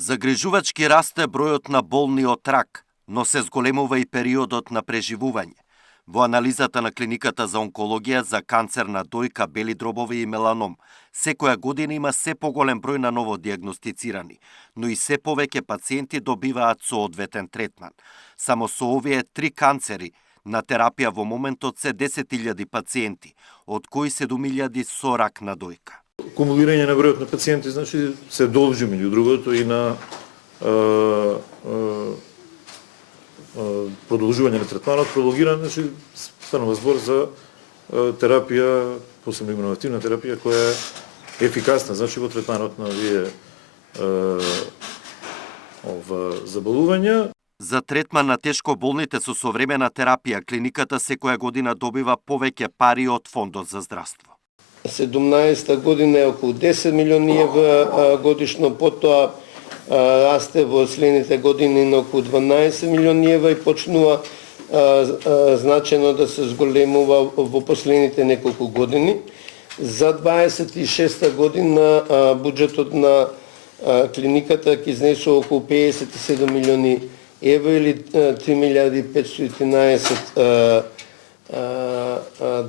Загрижувачки расте бројот на болни од рак, но се зголемува и периодот на преживување. Во анализата на клиниката за онкологија за канцер на дојка, бели дробови и меланом, секоја година има се поголем број на ново диагностицирани, но и се повеќе пациенти добиваат соодветен третман. Само со овие 3 канцери на терапија во моментот се 10.000 пациенти, од кои 7.000 со рак на дојка. Кумулирање на бројот на пациенти, значи се должи меѓу другото и на продолжување на третманот, прологиран, значи станува збор за терапија, посебно инновативна терапија која е ефикасна, значи во третманот на овие заболувања. За третман на тешко болните со современа терапија, клиниката секоја година добива повеќе пари од Фондот за здравство. 17 година е околу 10 милиони евра годишно, потоа расте во следните години на околу 12 милиони евра и почнува значено да се зголемува во последните неколку години. За 26 година буџетот на клиниката ќе изнесува околу 57 милиони евра или 3.511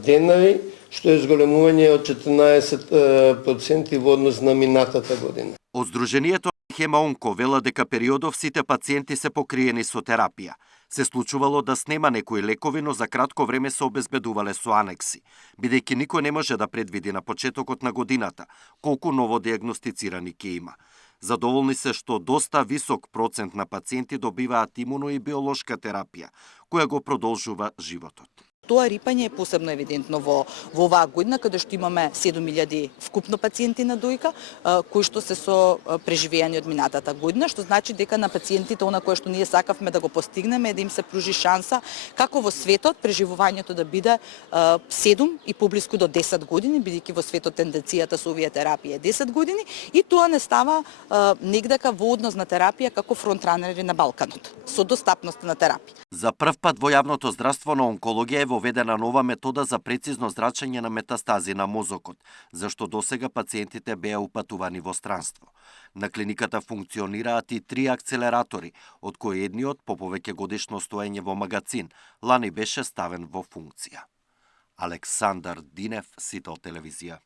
денари, што е зголемување од 14% во однос на минатата година. Од Сдруженијето Хемаонко вела дека периодов сите пациенти се покриени со терапија. Се случувало да снема некои лекови, но за кратко време се обезбедувале со анекси, бидејќи никој не може да предвиди на почетокот на годината колку ново диагностицирани ќе има. Задоволни се што доста висок процент на пациенти добиваат имуно и биолошка терапија, која го продолжува животот. Тоа рипање е посебно евидентно во оваа година, каде што имаме 7.000 вкупно пациенти на дојка, кои што се со преживеани од минатата година, што значи дека на пациентите она кое што ние сакавме да го постигнеме е да им се пружи шанса како во светот преживувањето да биде 7 и поблиску до 10 години, бидејќи во светот тенденцијата со овие терапии е 10 години и тоа не става негдека во однос на терапија како фронтранери на Балканот, со достапност на терапија. За прв пат во јавното здравство на онкологија е воведена нова метода за прецизно зрачење на метастази на мозокот, зашто досега пациентите беа упатувани во странство. На клиниката функционираат и 3 акцелератори, од кои едниот по повеќе годишно стоење во магазин лани беше ставен во функција. Александар Динев, Сител телевизија.